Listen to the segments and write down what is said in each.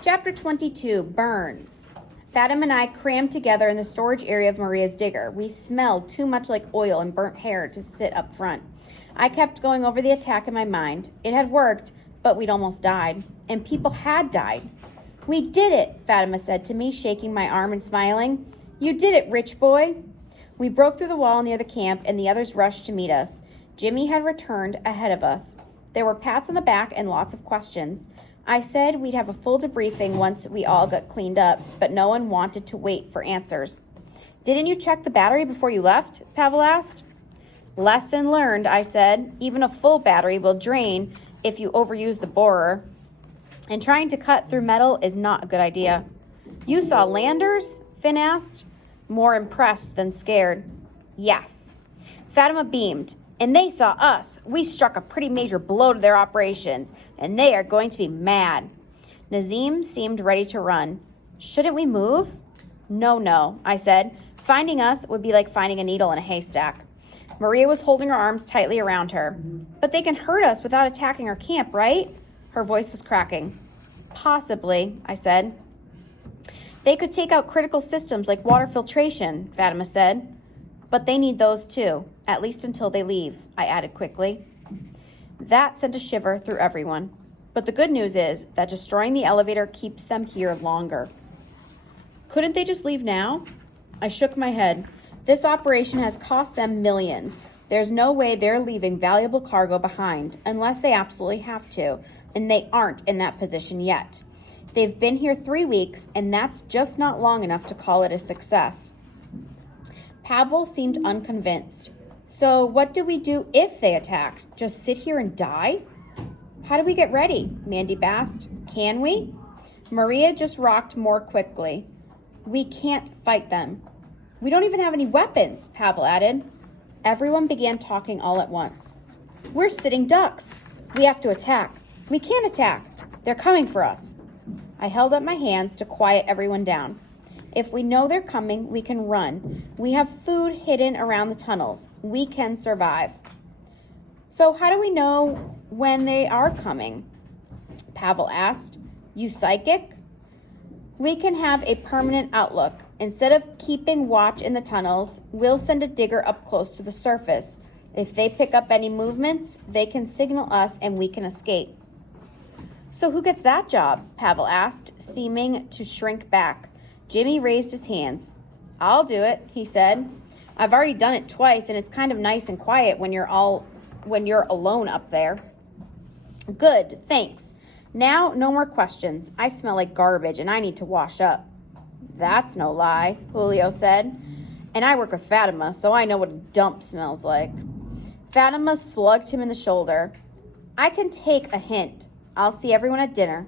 Chapter 22, Burns. Fatima and I crammed together in the storage area of Maria's digger. We smelled too much like oil and burnt hair to sit up front. I kept going over the attack in my mind. It had worked, but we'd almost died. And people had died. We did it, Fatima said to me, shaking my arm and smiling. You did it, rich boy. We broke through the wall near the camp, and the others rushed to meet us. Jimmy had returned ahead of us. There were pats on the back and lots of questions. I said we'd have a full debriefing once we all got cleaned up, but no one wanted to wait for answers. Didn't you check the battery before you left? Pavel asked. Lesson learned, I said. Even a full battery will drain if you overuse the borer. And trying to cut through metal is not a good idea. You saw landers? Finn asked, more impressed than scared. Yes. Fatima beamed. And they saw us. We struck a pretty major blow to their operations, and they are going to be mad. Nazim seemed ready to run. Shouldn't we move? No, I said. Finding us would be like finding a needle in a haystack. Maria was holding her arms tightly around her. But they can hurt us without attacking our camp, right? Her voice was cracking. Possibly, I said. They could take out critical systems like water filtration, Fatima said. But they need those too, at least until they leave, I added quickly. That sent a shiver through everyone. But the good news is that destroying the elevator keeps them here longer. Couldn't they just leave now? I shook my head. This operation has cost them millions. There's no way they're leaving valuable cargo behind unless they absolutely have to, and they aren't in that position yet. They've been here 3 weeks, and that's just not long enough to call it a success. Pavel seemed unconvinced. So what do we do if they attack? Just sit here and die? How do we get ready? Mandy asked. Can we? Maria just rocked more quickly. We can't fight them. We don't even have any weapons, Pavel added. Everyone began talking all at once. We're sitting ducks. We have to attack. We can't attack. They're coming for us. I held up my hands to quiet everyone down. If we know they're coming, we can run. We have food hidden around the tunnels. We can survive. So how do we know when they are coming? Pavel asked. You psychic? We can have a permanent outlook. Instead of keeping watch in the tunnels, we'll send a digger up close to the surface. If they pick up any movements, they can signal us and we can escape. So who gets that job? Pavel asked, seeming to shrink back. Jimmy raised his hands. I'll do it, he said. I've already done it twice, and it's kind of nice and quiet when you're alone up there. Good, thanks. Now, no more questions. I smell like garbage, and I need to wash up. That's no lie, Julio said. And I work with Fatima, so I know what a dump smells like. Fatima slugged him in the shoulder. I can take a hint. I'll see everyone at dinner.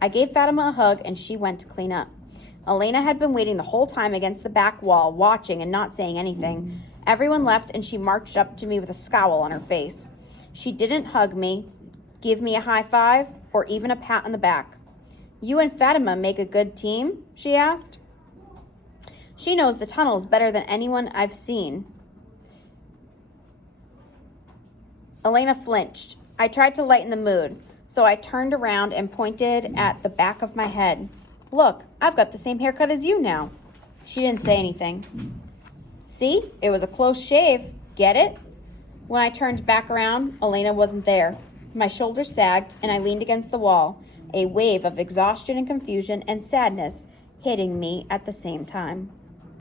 I gave Fatima a hug, and she went to clean up. Elena had been waiting the whole time against the back wall, watching and not saying anything. Everyone left, and she marched up to me with a scowl on her face. She didn't hug me, give me a high five, or even a pat on the back. You and Fatima make a good team? She asked. She knows the tunnels better than anyone I've seen. Elena flinched. I tried to lighten the mood, so I turned around and pointed at the back of my head. Look, I've got the same haircut as you now. She didn't say anything. See, it was a close shave. Get it? When I turned back around, Elena wasn't there. My shoulders sagged, and I leaned against the wall, a wave of exhaustion and confusion and sadness hitting me at the same time.